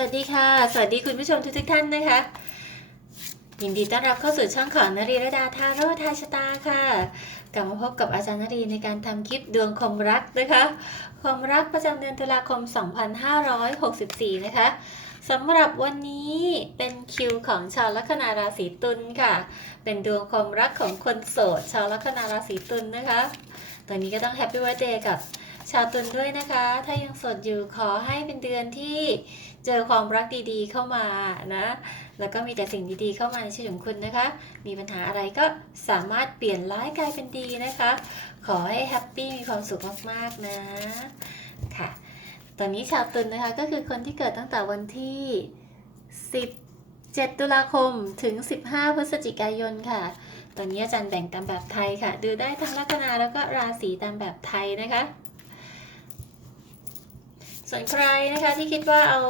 วัสดีค่ะ สวัสดีคุณผู้ชมทุกทท่านนะคะ ยินดีต้อนรับเข้าสู่ช่องของนรีรดาทาโร่ทาชตาค่ะ กลับมาพบกับอาจารย์นรีในการทำคลิปดวงความรักนะคะ ความรักประจำเดือนตุลาคม 2564 นะคะสำหรับวันนี้เป็นคิวของชาวลัคนาราศีตุลค่ะ เป็นดวงความรักของคนโสด ชาวลัคนาราศีตุลนะคะ ตอนนี้ก็ต้องแฮปปี้วันเดย์กับชาวตุลด้วยนะคะ ถ้ายังโสดอยู่ขอให้เป็นเดือนที่ เจอความรักดีๆเข้ามานะแล้วก็มีแต่สิ่งดีๆเข้ามาในชีวิตของคุณนะคะ มีปัญหาอะไรก็สามารถเปลี่ยนร้ายกลายเป็นดีนะคะ ขอให้แฮปปี้มีความสุขมากๆนะค่ะตอนนี้ชาวตุลนะคะก็คือคนที่เกิดตั้งแต่วันที่ 17 ตุลาคมถึง 15 พฤศจิกายนค่ะตอนนี้อาจารย์แบ่งตามแบบไทยค่ะ ดูได้ทั้งลัคนาแล้วก็ราศีตามแบบไทยนะคะ ส่วนใครนะคะที่คิดว่าเอา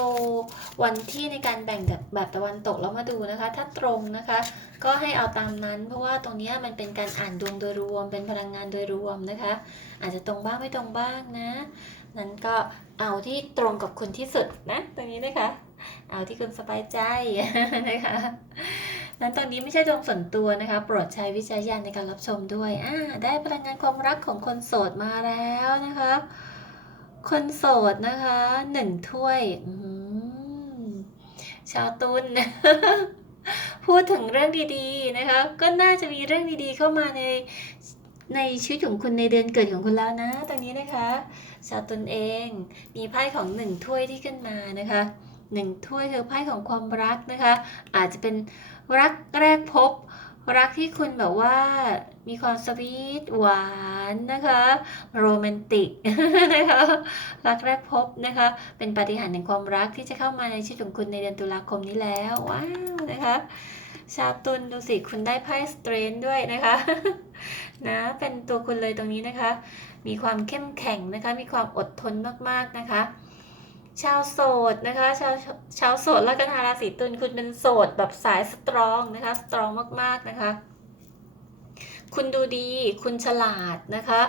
วันที่ในการแบ่งแบบแบบตะวันตกแล้วมาดูนะคะ ถ้าตรงนะคะ ก็ให้เอาตามนั้น เพราะว่าตรงเนี้ยมันเป็นการอ่านดวงโดยรวม เป็นพลังงานโดยรวมนะคะ อาจจะตรงบ้างไม่ตรงบ้างนะนั้นก็เอาที่ตรงกับคุณที่สุดนะตรงนี้นะคะ เอาที่คุณสบายใจนะคะนั้นตรงนี้ไม่ใช่ดวงส่วนตัวนะคะ โปรดใช้วิจารณญาณในการรับชมด้วยอ่าได้พลังงานความรักของคนโสดมาแล้วนะคะ คนโสดนะคะหนึ่งถ้วยชาวตุลพูดถึงเรื่องดีๆนะคะ ก็น่าจะมีเรื่องดีๆเข้ามาในในชีวิตของคุณในเดือนเกิดของคุณแล้วนะตรงนี้นะคะชาวตุลเองมีไพ่ของหนึ่งถ้วยที่ขึ้นมานะคะหนึ่งถ้วยคือไพ่ของความรักนะคะ อาจจะเป็นรักแรกพบ รักที่คุณแบบว่า มีความสวีทหวานนะคะโรแมนติกนะคะรักแรกพบนะคะ เป็นปาฏิหาริย์แห่งความรักที่จะเข้ามาในชีวิตของคุณในเดือนตุลาคมนี้แล้วว้าวนะคะชาวตุลดูสิคุณได้ไพ่สเตรนด้วยนะคะนะเป็นตัวคุณเลยตรงนี้นะคะ มีความเข้มแข็งนะคะ มีความอดทนมากๆนะคะ ชาวโสดนะคะ ชาวชาวโสดแล้วก็นราศีตุลคุณเป็นโสดแบบสายสตรองนะคะสตรองมากๆนะคะ คุณดูดี คุณฉลาดนะคะ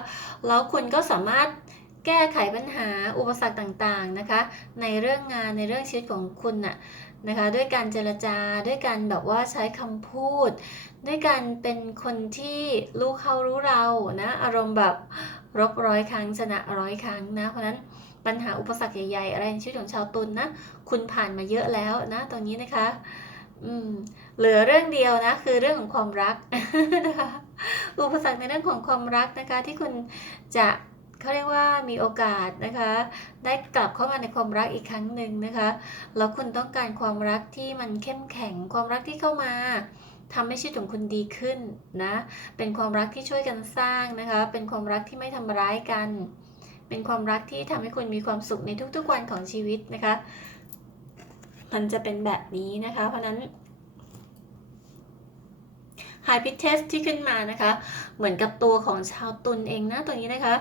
แล้วคุณก็สามารถแก้ไขปัญหาอุปสรรคต่างๆนะคะ ในเรื่องงานในเรื่องชีวิตของคุณน่ะนะคะด้วยการเจรจาด้วยการแบบว่าใช้คำพูด ด้วยการเป็นคนที่รู้เขารู้เรานะอารมณ์แบบรบร้อยครั้งชนะร้อยครั้งนะเพราะนั้นปัญหาอุปสรรคใหญ่ๆ อะไรในชีวิตของชาวตุลนนะคุณผ่านมาเยอะแล้วนะตรงนี้นะคะ อืมเหลือเรื่องเดียวนะ คือเรื่องของความรักนะคะ อุปสรรคในเรื่องของความรักนะคะที่คุณจะเขาเรียกว่ามีโอกาสนะคะ ได้กลับเข้ามาในความรักอีกครั้งหนึ่งนะคะแล้วคุณต้องการความรักที่มันเข้มแข็งความรักที่เข้ามาทำให้ชีวิตของคุณดีขึ้นนะ เป็นความรักที่ช่วยกันสร้างนะคะ เป็นความรักที่ไม่ทำร้ายกัน เป็นความรักที่ทำให้คุณมีความสุขในทุกๆวันของชีวิตนะคะ มันจะเป็นแบบนี้นะคะ เพราะฉะนั้น High p i t e s ที่ขึ้นมานะคะ เหมือนกับตัวของชาวตุลเองนะตัวนี้นะคะ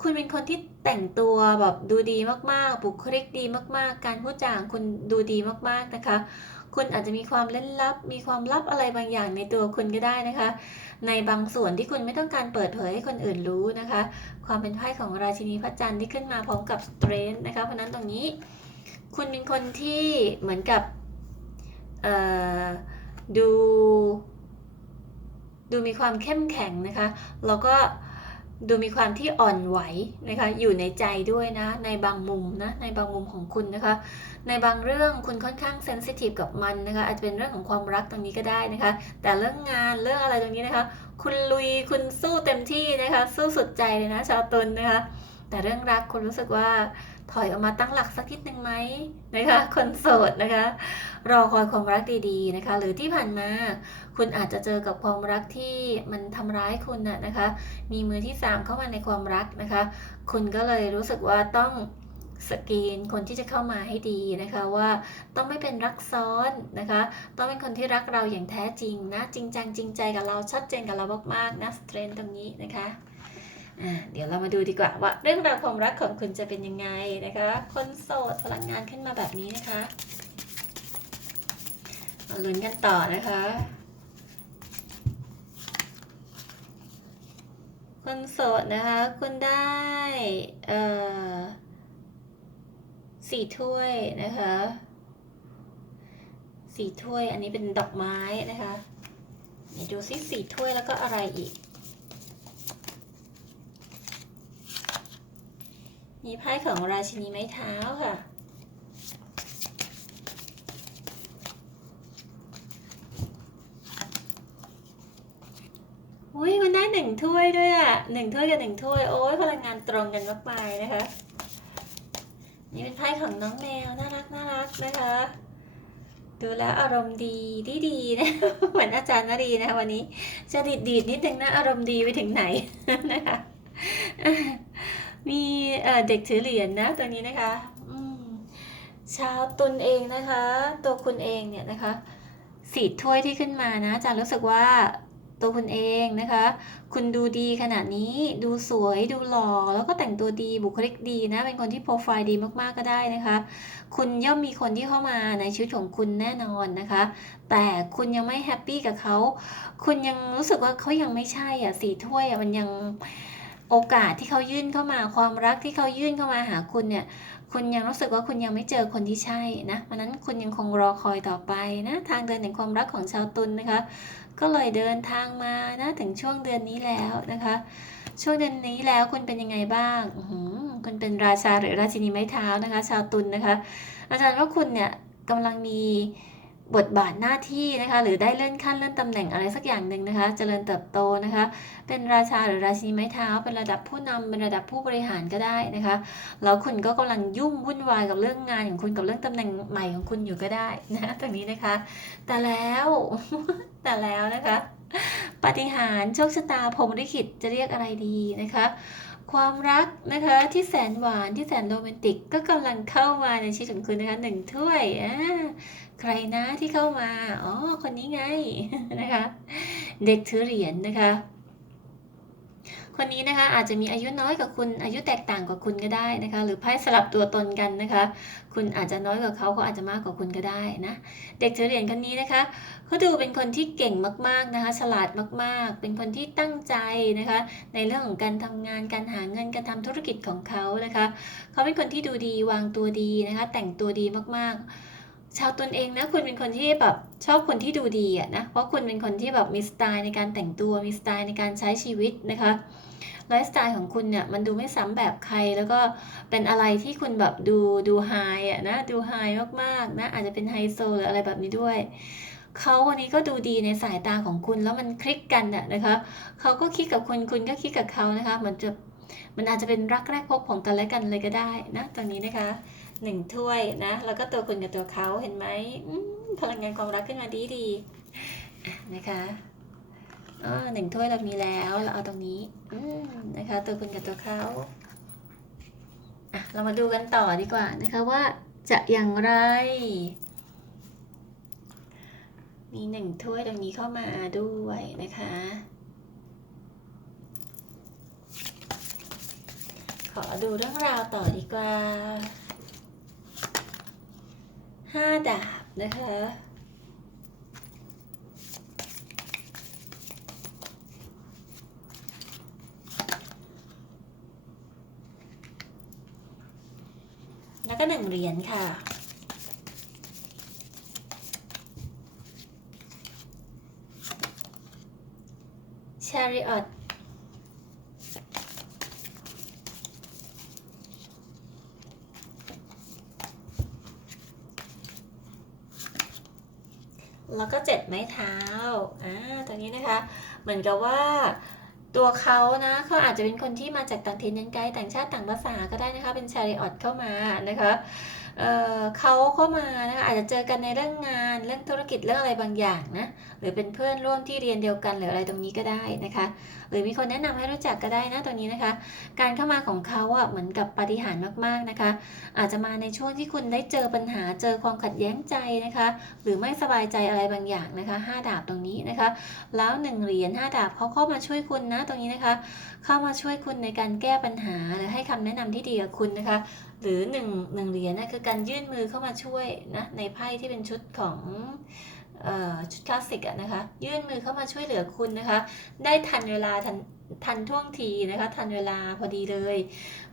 คุณเป็นคนที่แต่งตัวแบบดูดีมากๆ บุคลิกดีมากๆ การพูดจางคุณดูดีมากๆนะคะ คุณอาจจะมีความเล่นลับ มีความลับอะไรบางอย่างในตัวคุณก็ได้นะคะ ในบางส่วนที่คุณไม่ต้องการเปิดเผยให้คนอื่นรู้นะคะ ความเป็นไพ่ของราชินีพระจันทร์ที่ขึ้นมาพร้อมกับสเตรนนะคะ เพราะนั้นตรงนี้ คุณเป็นคนที่เหมือนกับเอ่อ ดูมีความเข้มแข็งนะคะแล้วก็ดูมีความที่อ่อนไหวนะคะอยู่ในใจด้วยนะในบางมุมนะในบางมุมของคุณนะคะ ในบางเรื่องคุณค่อนข้างเซนซิทีฟกับมันนะคะอาจจะเป็นเรื่องของความรักตรงนี้ก็ได้นะคะ แต่เรื่องงานเรื่องอะไรตรงนี้นะคะ คุณลุยคุณสู้เต็มที่นะคะ สู้สุดใจเลยนะชาวตุลนนะคะ แต่เรื่องรักคุณรู้สึกว่า ถอยออกมาตั้งหลักสักนิดหนึ่งไหมนะคะคนโสดนะคะ รอคอยความรักดีๆนะคะ หรือที่ผ่านมาคุณอาจจะเจอกับความรักที่มันทำร้ายคุณน่ะนะคะ มีมือที่สามเข้ามาในความรักนะคะ คุณก็เลยรู้สึกว่าต้องสกรีนคนที่จะเข้ามาให้ดีนะคะว่าต้องไม่เป็นรักซ้อนนะคะ ต้องเป็นคนที่รักเราอย่างแท้จริงนะ จริงจังจริงใจกับเราชัดเจนกับเรามากๆนะสเตรนตรงนี้นะคะ เดี๋ยวเรามาดูดีกว่าว่าเรื่องราวความรักของคุณจะเป็นยังไงนะคะ คนโสดพลังงานขึ้นมาแบบนี้นะคะมาลุ้นกันต่อนะคะ คนโสดนะคะ คุณได้เอ่อสี่ถ้วยนะคะสี่ถ้วยอันนี้เป็นดอกไม้นะคะเดี๋ยวดูซิสี่ถ้วยแล้วก็อะไรอีก มีไพ่ของราชินีไม้เท้าค่ะ อุ้ยมันได้หนึ่งถ้วยด้วยอะหนึ่งถ้วยกับหนึ่งถ้วย โอ้ยพลังงานตรงกันมากมายนะคะ นี่เป็นไพ่ของน้องแมว น่ารักน่ารักนะคะ ดูแล้วอารมณ์ดีดีดีนะ เหมือนอาจารย์นารีนะคะวันนี้ จะดีดดีดนิดนึงนะ อารมณ์ดีไปถึงไหนนะคะ มีเด็กถือเหรียญนะตัวนี้นะคะชาวตุลเองนะคะ ตัวคุณเองเนี่ยนะคะสีถ้วยที่ขึ้นมานะอาจารย์รู้สึกว่าตัวคุณเองนะคะ คุณดูดีขนาดนี้ดูสวยดูหล่อแล้วก็แต่งตัวดีบุคลิกดีนะ เป็นคนที่โปรไฟล์ดีมากๆก็ได้นะคะ คุณย่อมมีคนที่เข้ามาในชีวิตของคุณแน่นอนนะคะ แต่คุณยังไม่แฮปปี้กับเขา คุณยังรู้สึกว่าเขายังไม่ใช่อะสีถ้วยอะมันยัง โอกาสที่เขายื่นเข้ามาความรักที่เขายื่นเข้ามาหาคุณเนี่ย คุณยังรู้สึกว่าคุณยังไม่เจอคนที่ใช่นะเพราะนั้นคุณยังคงรอคอยต่อไปนะทางเดินแห่งความรักของชาวตุลนนะคะ ก็เลยเดินทางมานะถึงช่วงเดือนนี้แล้วนะคะ ช่วงเดือนนี้แล้วคุณเป็นยังไงบ้างคุณเป็นราชาหรือราชินีไม้เท้านะคะ ชาวตุลนนะคะ อาจารย์ว่าคุณเนี่ยกำลังมี บทบาทหน้าที่นะคะหรือได้เลื่อนขั้นเลื่อนตำแหน่งอะไรสักอย่างหนึ่งนะคะเจริญเติบโตนะคะ เป็นราชาหรือราชินีไม้เท้า เป็นระดับผู้นำเป็นระดับผู้บริหารก็ได้นะคะแล้วคุณก็กำลังยุ่งวุ่นวายกับเรื่องงานของคุณกับเรื่องตำแหน่งใหม่ของคุณอยู่ก็ได้นะตรงนี้นะคะ แต่แล้วแต่แล้วนะคะปาฏิหารย์โชคชะตาพรมลิขิตจะเรียกอะไรดีนะคะความรักนะคะที่แสนหวานที่แสนโรแมนติกก็กำลังเข้ามาในชีวิตของคุณนะคะหนึ่งถ้วยอ่า ใครนะที่เข้ามา อ๋อ คนนี้ไงนะคะ เด็กถือเหรียญนะคะ คนนี้นะคะอาจจะมีอายุน้อยกว่าคุณ อายุแตกต่างกว่าคุณก็ได้นะคะ หรือไพ่สลับตัวตนกันนะคะ คุณอาจจะน้อยกว่าเขาเขาอาจจะมากกว่าคุณก็ได้นะ เด็กถือเหรียญคนนี้นะคะเขาดูเป็นคนที่เก่งมากๆนะคะ ฉลาดมากๆ เป็นคนที่ตั้งใจนะคะ ในเรื่องของการทำงาน การหาเงิน การทำธุรกิจของเขานะคะ เขาเป็นคนที่ดูดี วางตัวดีนะคะ แต่งตัวดีมากๆ ชาวตนเองนะคุณเป็นคนที่แบบชอบคนที่ดูดีอะนะเพราะคุณเป็นคนที่แบบมีสไตล์ในการแต่งตัวมีสไตล์ในการใช้ชีวิตนะคะไลฟ์สไตล์ของคุณเนี่ยมันดูไม่ซ้ำแบบใครแล้วก็เป็นอะไรที่คุณแบบดูดูไฮอะนะดูไฮมากๆนะอาจจะเป็นไฮโซหรืออะไรแบบนี้ด้วยเขาคนนี้ก็ดูดีในสายตาของคุณแล้วมันคลิกกันอะนะคะเขาก็คิดกับคุณคุณก็คิดกับเขานะคะมือนจะมันอาจจะเป็นรักแรกพบของกันและกันเลยก็ได้นะตรงนี้นะคะ หนึ่งถ้วยนะ แล้วก็ตัวคุณกับตัวเขาเห็นไหมพลังงานความรักขึ้นมาดีดีนะคะอ๋อหนึ่งถ้วยเรามีแล้วเราเอาตรงนี้นะคะ ตัวคุณกับตัวเขาอะเรามาดูกันต่อดีกว่านะคะว่าจะอย่างไร มีหนึ่งถ้วยตรงนี้เข้ามาด้วยนะคะ ขอดูเรื่องราวต่อดีกว่า ห้าดาบนะคะแล้วก็หนึ่งเหรียญค่ะ Chariot แล้วก็เจ็ดไม้เท้าอ่าตรงนี้นะคะ เหมือนกับว่าตัวเขานะเขาอาจจะเป็นคนที่มาจากต่างถิ่นยังไกลต่างชาติต่างภาษาก็ได้นะคะ เป็นชาริออตเข้ามานะคะ เเขาเข้ามานะคะอาจจะเจอกันในเรื่องงานเรื่องธุรกิจเรื่องอะไรบางอย่างนะหรือเป็นเพื่อนร่วมที่เรียนเดียวกันหรืออะไรตรงนี้ก็ได้นะคะ หรือมีคนแนะนำให้รู้จักก็ได้นะตรงนี้นะคะ การเข้ามาของเขาอะเหมือนกับปฏิหารมากๆนะคะ อาจจะมาในช่วงที่คุณได้เจอปัญหาเจอความขัดแย้งใจนะคะ หรือไม่สบายใจอะไรบางอย่างนะคะห้าดาบตรงนี้นะคะ แล้วหนึ่งเหรียญห้าดาบเขาเข้ามาช่วยคุณนะตรงนี้นะคะ เข้ามาช่วยคุณในการแก้ปัญหาหรือให้คำแนะนำที่ดีกับคุณนะคะหรือหนึ่งหนึ่งเหรียญนะคือการยื่นมือเข้ามาช่วยนะในไพ่ที่เป็นชุดของออชุดคลาสสิกอะนะคะ ยื่นมือเข้ามาช่วยเหลือคุณนะคะ ได้ทันเวลาทันทันท่วงทีนะคะ ทันเวลาพอดีเลย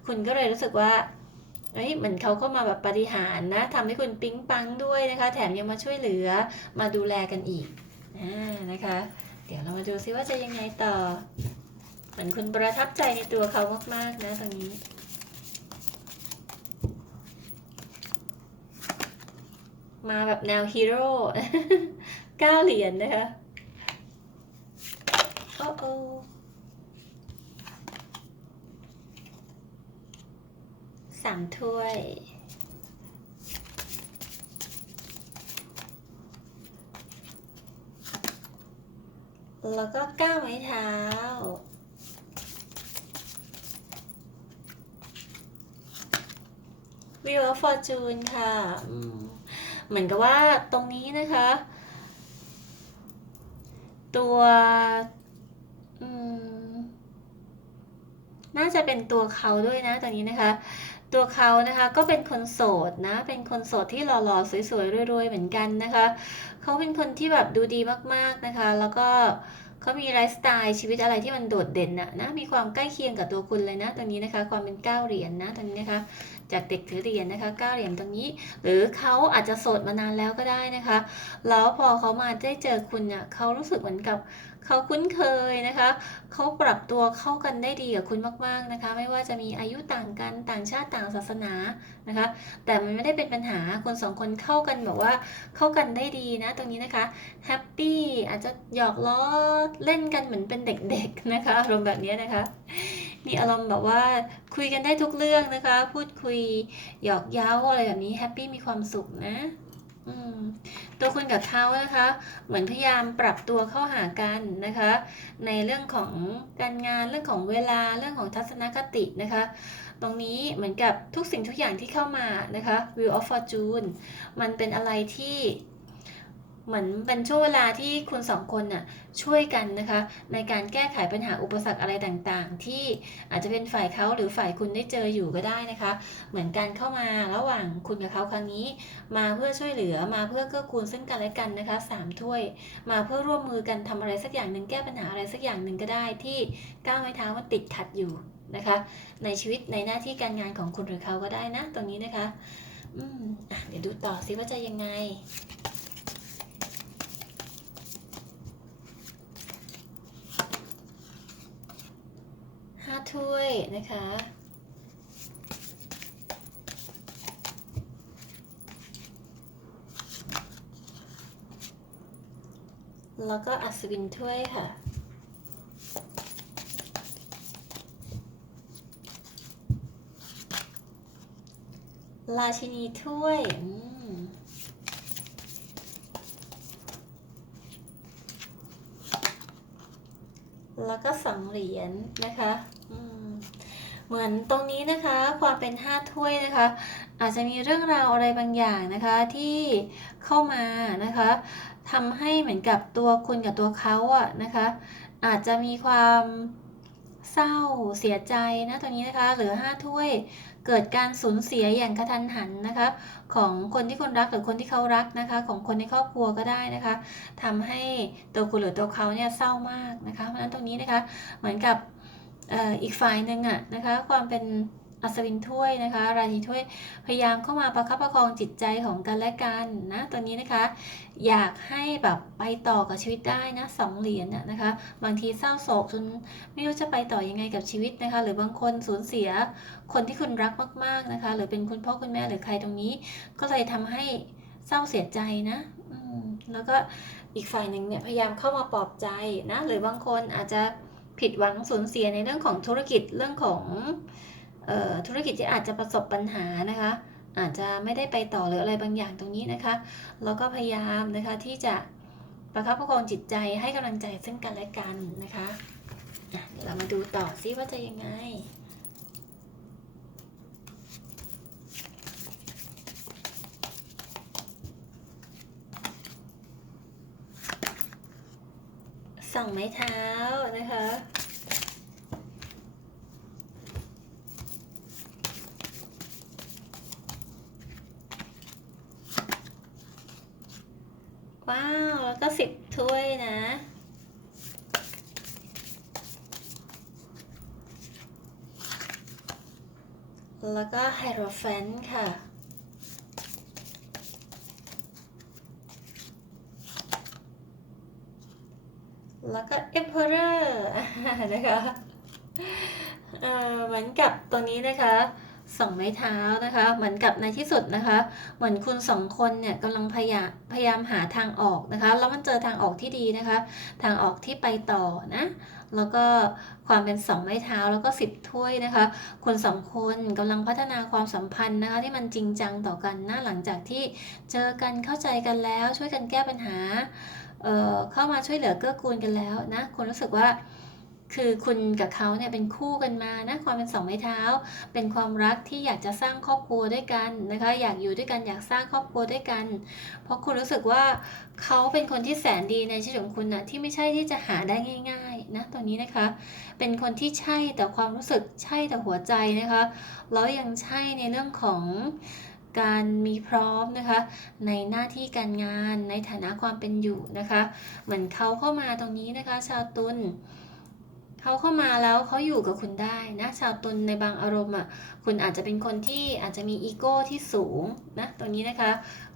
คุณก็เลยรู้สึกว่าเอ้ยเหมือนเขาก็มาแบบปฏิหารนะทำให้คุณปิ๊งปังด้วยนะคะ แถมยังมาช่วยเหลือมาดูแลกันอีกอนะคะ เดี๋ยวเรามาดูซิว่าจะยังไงต่อ เหมือนคุณประทับใจในตัวเขามากๆนะตรงนี้ มาแบบแนวฮีโร่เก้าเหรียญนะคะ โอ้โอสามถ้วยแล้วก็ก้าวไม้เท้า วิวฟอร์จูนค่ะ อืม เหมือนกับว่าตรงนี้นะคะ ตัวน่าจะเป็นตัวเขาด้วยนะตรงนี้นะคะ ตัวเขานะคะก็เป็นคนโสดนะ เป็นคนโสดที่หล่อๆสวยๆรวยๆเหมือนกันนะคะเขาเป็นคนที่แบบดูดีมากๆนะคะ แล้วก็เขามีไลฟ์สไตล์ชีวิตอะไรที่มันโดดเด่นนะนะ มีความใกล้เคียงกับตัวคุณเลยนะตรงนี้นะคะ ความเป็นเก้าเหรียญนะตรงนี้นะคะ จากเด็กถือเหรียญนะคะเก้าเหรียญตรงนี้ หรือเขาอาจจะโสดมานานแล้วก็ได้นะคะ แล้วพอเขามาได้เจอคุณเนี่ยเขารู้สึกเหมือนกับเขาคุ้นเคยนะคะ เขาปรับตัวเข้ากันได้ดีกับคุณมากๆนะคะ ไม่ว่าจะมีอายุต่างกันต่างชาติต่างศาสนานะคะ แต่มันไม่ได้เป็นปัญหาคนสองคนเข้ากันแบบว่าเข้ากันได้ดีนะตรงนี้นะคะแฮปปี้อาจจะหยอกล้อเล่นกันเหมือนเป็นเด็กๆนะคะอารมณ์แบบนี้นะคะ มีอารมณ์แบบว่าคุยกันได้ทุกเรื่องนะคะ พูดคุยหยอกเย้าอะไรแบบนี้แฮปปี้มีความสุขนะตัวคุณกับเขานะคะ เหมือนพยายามปรับตัวเข้าหากันนะคะ ในเรื่องของการงานเรื่องของเวลาเรื่องของทัศนคตินะคะ ตรงนี้เหมือนกับทุกสิ่งทุกอย่างที่เข้ามานะคะ Wheel of Fortune มันเป็นอะไรที่ เหมือนเป็นช่วงเวลาที่คุณสองคนน่ะช่วยกันนะคะ ในการแก้ไขปัญหาอุปสรรคอะไรต่างๆ ที่อาจจะเป็นฝ่ายเขาหรือฝ่ายคุณได้เจออยู่ก็ได้นะคะ เหมือนการเข้ามาระหว่างคุณกับเขาครั้งนี้ มาเพื่อช่วยเหลือมาเพื่อเกื้อกูลซึ่งกันและกันนะคะสามถ้วย มาเพื่อร่วมมือกันทำอะไรสักอย่างหนึ่งแก้ปัญหาอะไรสักอย่างหนึ่งก็ได้ที่ก้าวไม้เท้ามันติดขัดอยู่นะคะ ในชีวิตในหน้าที่การงานของคุณหรือเขาก็ได้นะตรงนี้นะคะ อืมอะเดี๋ยวดูต่อซิว่าจะยังไง ถ้วยนะคะ แล้วก็อัศวินถ้วยค่ะราชินีถ้วยอืมแล้วก็สองเหรียญนะคะ เหมือนตรงนี้นะคะความเป็นห้าถ้วยนะคะ อาจจะมีเรื่องราวอะไรบางอย่างนะคะที่เข้ามานะคะทำให้เหมือนกับตัวคุณกับตัวเขาอะนะคะ อาจจะมีความเศร้าเสียใจนะตรงนี้นะคะหลือห้าถ้วยเกิดการสูญเสียอย่างกระทันหันนะคะ ของคนที่คุณรักหรือคนที่เขารักนะคะ ของคนในครอบครัวก็ได้นะคะทำให้ตัวคุณหรือตัวเขาเนี่ยเศร้ามากนะคะเพราะฉะนั้นตรงนี้นะคะเหมือนกับ อีกฝ่ายหนึ่งอะนะคะความเป็นอัศวินถ้วยนะคะ ราชีถ้วยพยายามเข้ามาประคับประคองจิตใจของกันและกันนะตัวนี้นะคะ อยากให้แบบไปต่อกับชีวิตได้นะสองเหรียญน่ะนะคะ บางทีเศร้าโศกจนไม่รู้จะไปต่อยังไงกับชีวิตนะคะ หรือบางคนสูญเสียคนที่คุณรักมากๆนะคะ หรือเป็นคุณพ่อคุณแม่หรือใครตรงนี้ ก็เลยทำให้เศร้าเสียใจนะแล้วก็อีกฝ่ายหนึ่งเนี่ยพยายามเข้ามาปลอบใจนะหรือบางคนอาจจะ ผิดหวังสูญเสียในเรื่องของธุรกิจเรื่องของออธุรกิจที่อาจจะประสบปัญหานะคะ อาจจะไม่ได้ไปต่อหรืออะไรบางอย่างตรงนี้นะคะแล้วก็พยายามนะคะที่จะประคับประคองจิตใจให้กำลังใจซึ่งกันและกันนะคะอะเดี๋ยวเรามาดูต่อซิว่าจะยังไง สองไม้เท้านะคะว้าว แล้วก็สิบถ้วยนะ แล้วก็ไฮโรแฟนค่ะ แล้วก็ Emperor นะคะเหมือนกับตัวนี้นะคะสองไม้เท้านะคะ เหมือนกับในที่สุดนะคะ เหมือนคุณสองคนเนี่ยกำลังพยายามพยายามหาทางออกนะคะ แล้วมันเจอทางออกที่ดีนะคะ ทางออกที่ไปต่อนะ แล้วก็ความเป็นสองไม้เท้าแล้วก็สิบถ้วยนะคะคนสองคนกำลังพัฒนาความสัมพันธ์นะคะ ที่มันจริงจังต่อกันนะหลังจากที่เจอกันเข้าใจกันแล้วช่วยกันแก้ปัญหา เเข้ามาช่วยเหลือเกื้อกูลกันแล้วนะคุณรู้สึกว่าคือคุณกับเขาเนี่ยเป็นคู่กันมานะความเป็นสองไม้เท้า เป็นความรักที่อยากจะสร้างครอบครัวด้วยกันนะคะ อยากอยู่ด้วยกันอยากสร้างครอบครัวด้วยกัน เพราะคุณรู้สึกว่าเขาเป็นคนที่แสนดีในชีวิตของคุณนะที่ไม่ใช่ที่จะหาได้ง่ายๆนะตรงนี้นะคะ เป็นคนที่ใช่แต่ความรู้สึกใช่แต่หัวใจนะคะแล้วยังใช่ในเรื่องของ การมีพร้อมนะคะ ในหน้าที่การงานในฐานะความเป็นอยู่นะคะ เหมือนเขาเข้ามาตรงนี้นะคะ ชาวตุลเขาเข้ามาแล้วเขาอยู่กับคุณได้นะชาวตุลในบางอารมณ์อะคุณอาจจะเป็นคนที่อาจจะมีอีโก้ที่สูงนะตรงนี้นะคะ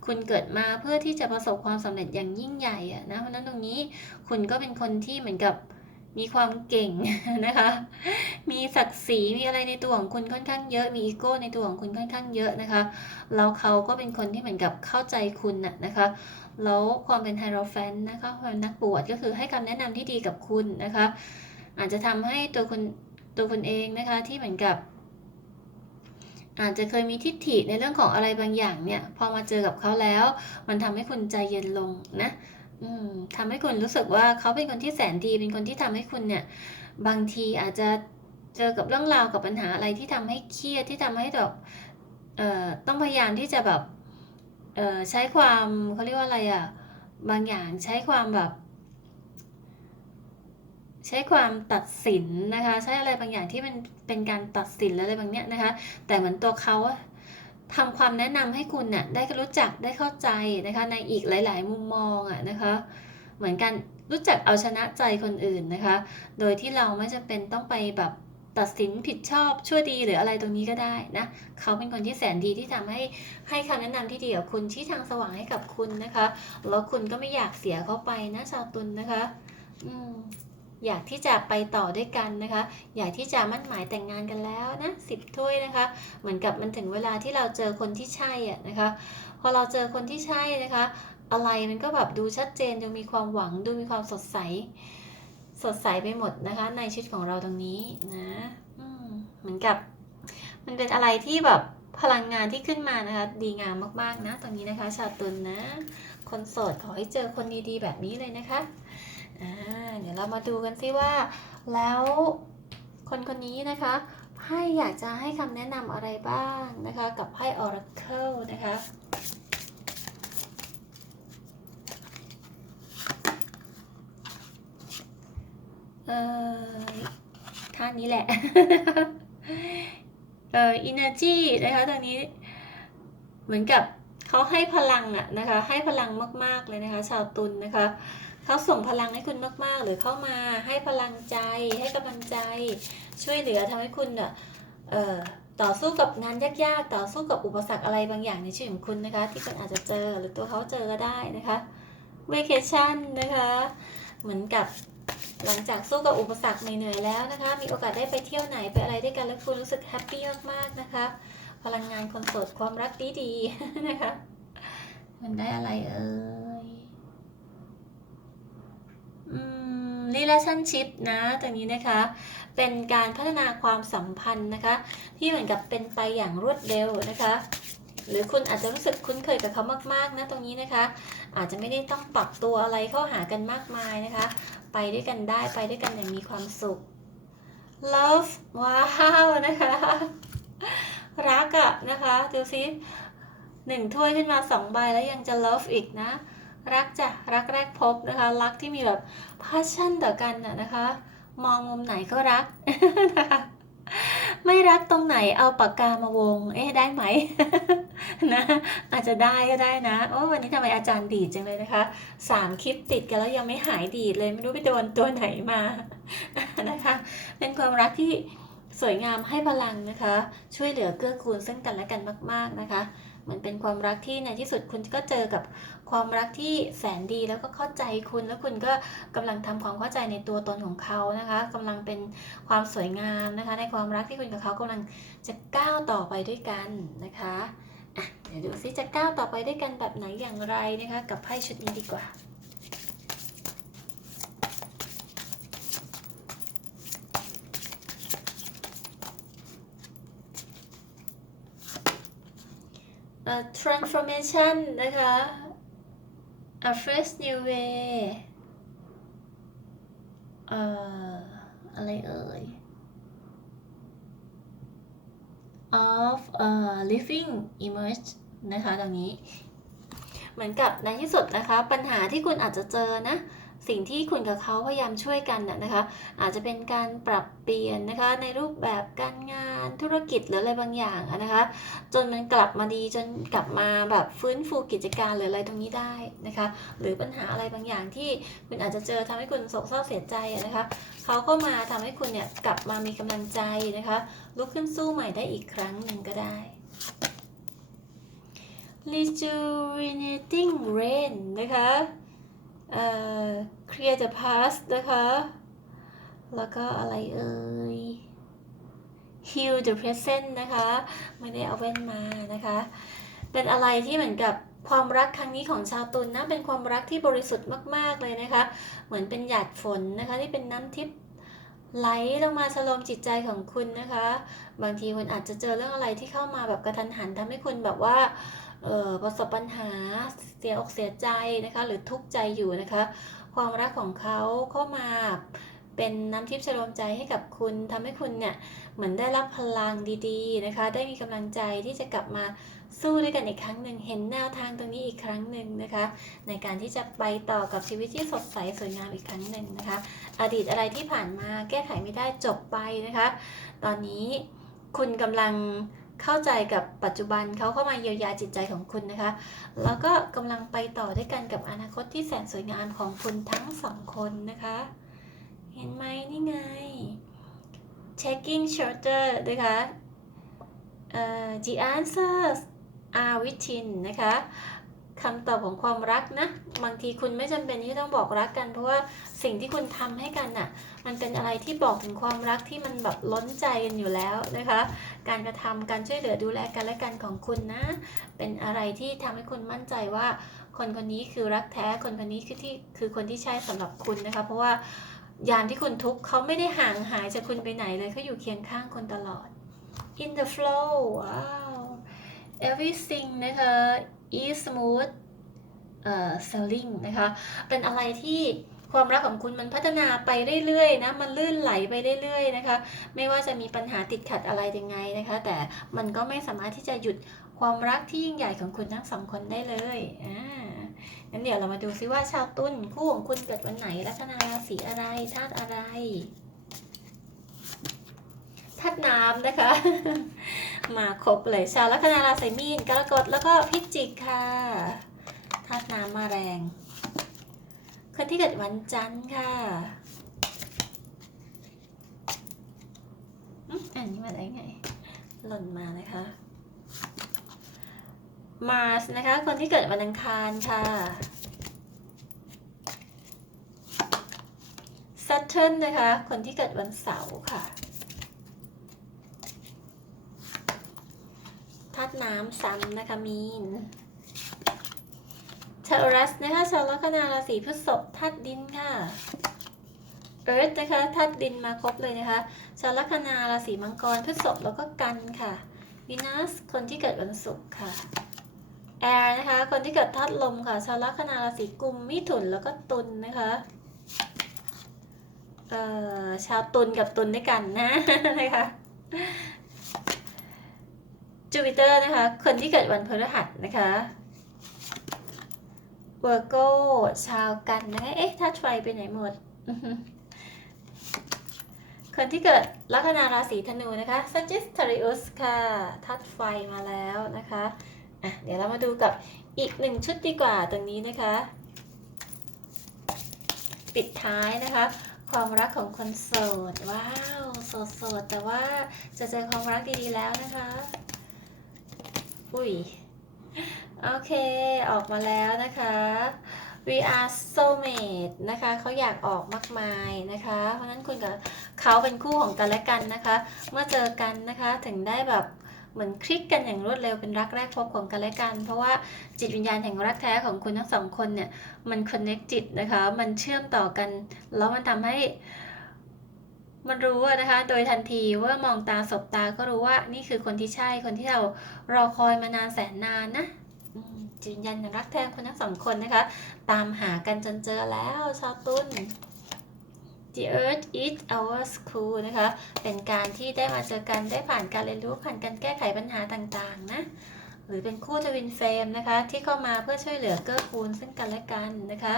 คุณเกิดมาเพื่อที่จะประสบความสำเร็จอย่างยิ่งใหญ่อะนะเพราะนั้นตรงนี้คุณก็เป็นคนที่เหมือนกับ มีความเก่งนะคะ มีศักดิ์ศรี มีอะไรในตัวของคุณค่อนข้างเยอะ มีอีโก้ในตัวของคุณค่อนข้างเยอะนะคะ แล้วเขาก็เป็นคนที่เหมือนกับเข้าใจคุณน่ะนะคะ แล้วความเป็นไฮโรแฟนนะคะความนักบวชก็คือให้คำแนะนำที่ดีกับคุณนะคะ อาจจะทำให้ตัวคุณตัวคุณเองนะคะที่เหมือนกับ อาจจะเคยมีทิฏฐิในเรื่องของอะไรบางอย่างเนี่ย พอมาเจอกับเขาแล้ว มันทำให้คุณใจเย็นลงนะ อืม ทำให้คุณรู้สึกว่าเขาเป็นคนที่แสนดี เป็นคนที่ทำให้คุณเนี่ย บางทีอาจจะเจอกับเรื่องราวกับปัญหาอะไรที่ทำให้เครียด ที่ทำให้แบบเอ่อ ต้องพยายามที่จะแบบ เอ่อ ใช้ความเขาเรียกว่าอะไรอะ่ะบางอย่างใช้ความแบบ ใช้ความตัดสินนะคะ ใช้อะไรบางอย่างที่มันเป็นการตัดสินอะไรบางเนี้ยนะคะ แต่เหมือนตัวเขาอะ ทำความแนะนำให้คุณน่ะได้รู้จักได้เข้าใจนะคะในอีกหลาย ๆ มุมมองอะนะคะเหมือนกันรู้จักเอาชนะใจคนอื่นนะคะ โดยที่เราไม่จำเป็นต้องไปแบบตัดสินผิดชอบชั่วดีหรืออะไรตรงนี้ก็ได้นะเขาเป็นคนที่แสนดีที่ทำให้ให้คำแนะนำที่ดีกับคุณชี้ทางสว่างให้กับคุณนะคะ แล้วคุณก็ไม่อยากเสียเขาไปนะชาวตุลนนะคะ อืม อยากที่จะไปต่อด้วยกันนะคะ อยากที่จะมั่นหมายแต่งงานกันแล้วนะสิบถ้วยนะคะ เหมือนกับมันถึงเวลาที่เราเจอคนที่ใช่อะนะคะ พอเราเจอคนที่ใช่นะคะ อะไรมันก็แบบดูชัดเจนดูมีความหวังดูมีความสดใส สดใสไปหมดนะคะ ในชีวิตของเราตรงนี้นะเหมือนกับมันเป็นอะไรที่แบบพลังงานที่ขึ้นมานะคะ ดีงามมากๆนะตรงนี้นะคะ ชาวตุลนนะ คนโสดขอให้เจอคนดีๆแบบนี้เลยนะคะ อ่าเดี๋ยวเรามาดูกันซิว่า แล้วคนคนนี้นะคะไพ่อยากจะให้คำแนะนำอะไรบ้างนะคะ กับไพ่ Oracle นะคะเอ่อท่านี้แหละ เอ่อ energy นะคะตอนนี้ เหมือนกับเขาให้พลังอะนะคะ ให้พลังมาก ๆ เลยนะคะ ชาวตุลนนะคะ เขาส่งพลังให้คุณมาก ๆ หรือเข้ามาให้พลังใจ ให้กำลังใจ ช่วยเหลือทำให้คุณเอ่อต่อสู้กับงานยากๆ ต่อสู้กับอุปสรรคอะไรบางอย่างในชีวิตของคุณนะคะ ที่คุณอาจจะเจอหรือตัวเขาเจอก็ได้นะคะ vacation นะคะ เหมือนกับหลังจากสู้กับอุปสรรคเหนื่อยๆแล้วนะคะ มีโอกาสได้ไปเที่ยวไหนไปอะไรด้วยกันแล้วคุณรู้สึกแฮปปี้มากๆนะคะ พลังงานคนโสดความรักดีๆนะคะ มันได้อะไรเอ่ย อืม relationship นะตรงนี้นะคะ เป็นการพัฒนาความสัมพันธ์นะคะ ที่เหมือนกับเป็นไปอย่างรวดเร็วนะคะ หรือคุณอาจจะรู้สึกคุ้นเคยกับเขามากๆนะตรงนี้นะคะ อาจจะไม่ได้ต้องปรับตัวอะไรเข้าหากันมากมายนะคะ ไปด้วยกันได้ไปด้วยกันอย่างมีความสุข love ว้าวนะคะ รักอะนะคะดูซิหนึ่งถ้วยขึ้นมาสองใบแล้วยังจะ love อีกนะ รักจ้ะรักแรกพบนะคะ รักที่มีแบบ passion ต่อกันน่ะนะคะ มองมุมไหนก็รักนะคะไม่รักตรงไหนเอาปากกามาวง เอ๊ะได้ไหมนะ อาจจะได้ก็ได้นะโอ้วันนี้ทำไมอาจารย์ดีดจังเลยนะคะสามคลิปติดกันแล้วยังไม่หายดีดเลยไม่รู้ไปโดนตัวไหนมานะคะ เป็นความรักที่สวยงามให้พลังนะคะ ช่วยเหลือเกื้อกูลซึ่งกันและกันมาก ๆนะคะ เหมือนเป็นความรักที่ในที่สุดคุณก็เจอกับ ความรักที่แสนดีแล้วก็เข้าใจคุณ แล้วคุณก็กำลังทำความเข้าใจในตัวตนของเขานะคะกำลังเป็นความสวยงามนะคะ ในความรักที่คุณกับเขากำลังจะก้าวต่อไปด้วยกันนะคะอะเดี๋ยวดูซิจะก้าวต่อไปด้วยกันแบบไหนอย่างไรนะคะ กับไพ่ชุดนี้ดีกว่าเอ่อ transformation นะคะ a fresh new way เอ่ออะไรเอ่ย of uh, living emerge นะคะตรงนี้ เหมือนกับในที่สุดนะคะ ปัญหาที่คุณอาจจะเจอนะ สิ่งที่คุณกับเขาพยายามช่วยกันน่ะนะคะ อาจจะเป็นการปรับเปลี่ยนนะคะในรูปแบบการงานธุรกิจหรืออะไรบางอย่างนะคะ จนมันกลับมาดีจนกลับมาแบบฟื้นฟูกิจการหรืออะไรตรงนี้ได้นะคะ หรือปัญหาอะไรบางอย่างที่คุณอาจจะเจอทำให้คุณโศกเศร้าเสียใจนะคะเขาก็มาทำให้คุณเนี่ยกลับมามีกำลังใจนะคะ ลุกขึ้นสู้ใหม่ได้อีกครั้งหนึ่งก็ได้ rejuvenating rain นะคะ clear the past นะคะ แล้วก็อะไรเอ่ย heal the present นะคะ ไม่ได้เอาแว่นมานะคะ เป็นอะไรที่เหมือนกับความรักครั้งนี้ของชาวตุลนะเป็นความรักที่บริสุทธิ์มาก ๆ เลยนะคะ เหมือนเป็นหยาดฝนนะคะที่เป็นน้ำทิพย์ไหลลงมาฉโลมจิตใจของคุณนะคะ บางทีคุณอาจจะเจอเรื่องอะไรที่เข้ามาแบบกระทันหันทำให้คุณแบบว่า ประสบปัญหาเสียอกเสียใจนะคะ หรือทุกข์ใจอยู่นะคะ ความรักของเขาเข้ามาเป็นน้ำทิพย์ชโลมใจให้กับคุณทำให้คุณเนี่ยเหมือนได้รับพลังดีๆนะคะ ได้มีกำลังใจที่จะกลับมาสู้ด้วยกันอีกครั้งหนึ่งเห็นแนวทางตรงนี้อีกครั้งหนึ่งนะคะ ในการที่จะไปต่อกับชีวิตที่สดใสสวยงามอีกครั้งหนึ่งนะคะ อดีตอะไรที่ผ่านมาแก้ไขไม่ได้จบไปนะคะ ตอนนี้คุณกำลัง เข้าใจกับปัจจุบันเขาเข้ามาเยียวยาจิตใจของคุณนะคะ แล้วก็กำลังไปต่อด้วยกันกับอนาคตที่แสนสวยงามของคุณทั้งสองคนนะคะ เห็นไหมนี่ไง checking shorter นะคะ uh, the answers are within นะคะ คำตอบของความรักนะ บางทีคุณไม่จำเป็นที่ต้องบอกรักกัน เพราะว่าสิ่งที่คุณทำให้กันน่ะ มันเป็นอะไรที่บอกถึงความรักที่มันแบบล้นใจกันอยู่แล้วนะคะ การกระทำการช่วยเหลือดูแลกันและกันของคุณนะ เป็นอะไรที่ทำให้คุณมั่นใจว่า คนคนนี้คือรักแท้ คนคนนี้คือที่คือคนที่ใช่สำหรับคุณนะคะ เพราะว่ายามที่คุณทุกข์เขาไม่ได้ห่างหายจากคุณไปไหนเลยเขาอยู่เคียงข้างคุณตลอด in the flow ว้าว everything นะคะ is smooth เอ่อ sailing นะคะ เป็นอะไรที่ความรักของคุณมันพัฒนาไปเรื่อยๆนะ มันลื่นไหลไปเรื่อยๆนะคะ ไม่ว่าจะมีปัญหาติดขัดอะไรยังไงนะคะ แต่มันก็ไม่สามารถที่จะหยุดความรักที่ยิ่งใหญ่ของคุณทั้งสองคนได้เลยอ่างั้นเดี๋ยวเรามาดูซิว่าชาวตุ้นคู่ของคุณเกิดวันไหน ลัคนาราศีอะไร ธาตุอะไร ธาตุน้ำนะคะ มาครบเลยชาวลัคนาราศีมีนกรกฎแล้วก็พิจิกค่ะธาตุน้ำมาแรง คนที่เกิดวันจันทร์ค่ะอืมอันนี้มาได้ไง หล่นมานะคะ มาร์สนะคะ คนที่เกิดวันอังคารค่ะ Saturn นะคะ คนที่เกิดวันเสาร์ค่ะ ธาตุน้ำซ้ำนะคะมีนทารัสนะคะชาวลัคนาราศีพฤษภธาตุดินค่ะ Earth นะคะธาตุดินมาครบเลยนะคะชาวลัคนาราศีมังกรพฤษภแล้วก็กันค่ะ Venus คนที่เกิดวันศุกร์ค่ะ Air นะคะ คนที่เกิดธาตุลมค่ะชาวลัคนาราศีกุมมิถุนแล้วก็ตุลนะคะเอ่อชาวตุลกับตุลด้วยกันนะนะคะ จูปิเตอร์นะคะ คนที่เกิดวันพฤหัสนะคะเวอร์โกชาวกันนะคะเอ๊ะถ้าไฟไปไหนหมด คนที่เกิดลัคนาราศีธนูนะคะ Sagittarius ค่ะธาตุไฟมาแล้วนะคะอะเดี๋ยวเรามาดูกับอีกหนึ่งชุดดีกว่าตรงนี้นะคะ ปิดท้ายนะคะคความรักของคนโสด ว้าว โสดโสดแต่ว่าจะเจอความรักดีๆแล้วนะคะ อุ้ยโอเค ออกมาแล้วนะคะ we are soulmate นะคะเขาอยากออกมากมายนะคะ เพราะนั้นคุณกับเขาเป็นคู่ของกันและกันนะคะ เมื่อเจอกันนะคะถึงได้แบบเหมือนคลิกกันอย่างรวดเร็วเป็นรักแรกพบของกันและกัน เพราะว่าจิตวิญญาณแห่งรักแท้ของคุณทั้งสองคนเนี่ยมัน connect จิตนะคะ มันเชื่อมต่อกัน แล้วมันทำให้ มันรู้นะคะ โดยทันทีว่ามองตาสบตาก็รู้ว่านี่คือคนที่ใช่คนที่เรารอคอยมานานแสนนานนะอืมจิตวิญญางรักแท้คุณทั้งสองคนนะคะ ตามหากันจนเจอแล้วชาวตุ้น The Earth is our school นะคะ เป็นการที่ได้มาเจอกันได้ผ่านการเรียนรู้ผ่านการแก้ไขปัญหาต่างๆนะ หรือเป็นคู่ทวินเฟรมนะคะ ที่เข้ามาเพื่อช่วยเหลือเกื้อกูลซึ่งกันและกันนะคะ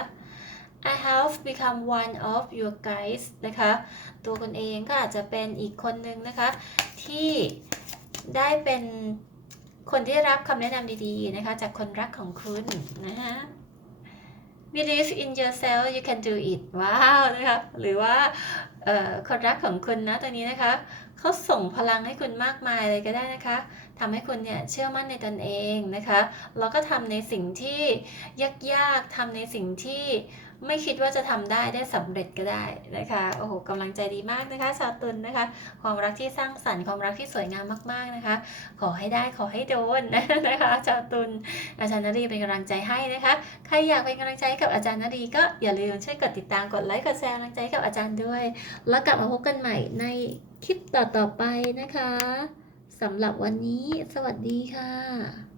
I have become one of your guides นะคะ ตัวคุณเองก็อาจจะเป็นอีกคนนึงนะคะ ที่ได้เป็นคนที่รับคำแนะนำดีๆนะคะ จากคนรักของคุณนะคะ Believe in yourself you can do it ว้าวนะคะ หรือว่าคนรักของคุณนะตัวนี้นะคะ เขาส่งพลังให้คุณมากมายเลยก็ได้นะคะ ทำให้คุณเนี่ยเชื่อมั่นในตนเองนะคะ แล้วก็ทำในสิ่งที่ยากๆทำในสิ่งที่ ไม่คิดว่าจะทำได้ได้สำเร็จก็ได้นะคะโอ้โหกำลังใจดีมากนะคะชาวตุลนนะคะ ความรักที่สร้างสรรค์ความรักที่สวยงามมากๆนะคะ ขอให้ได้ขอให้โดนนะคะชาวตุลอาจารย์นรีเป็นกำลังใจให้นะคะ ใครอยากเป็นกำลังใจกับอาจารย์นรีก็อย่าลืมช่วยกดติดตามกดไลค์กดแชร์กำลังใจกับอาจารย์ด้วย แล้วกลับมาพบกันใหม่ในคลิปต่อๆไปนะคะสำหรับวันนี้สวัสดีค่ะ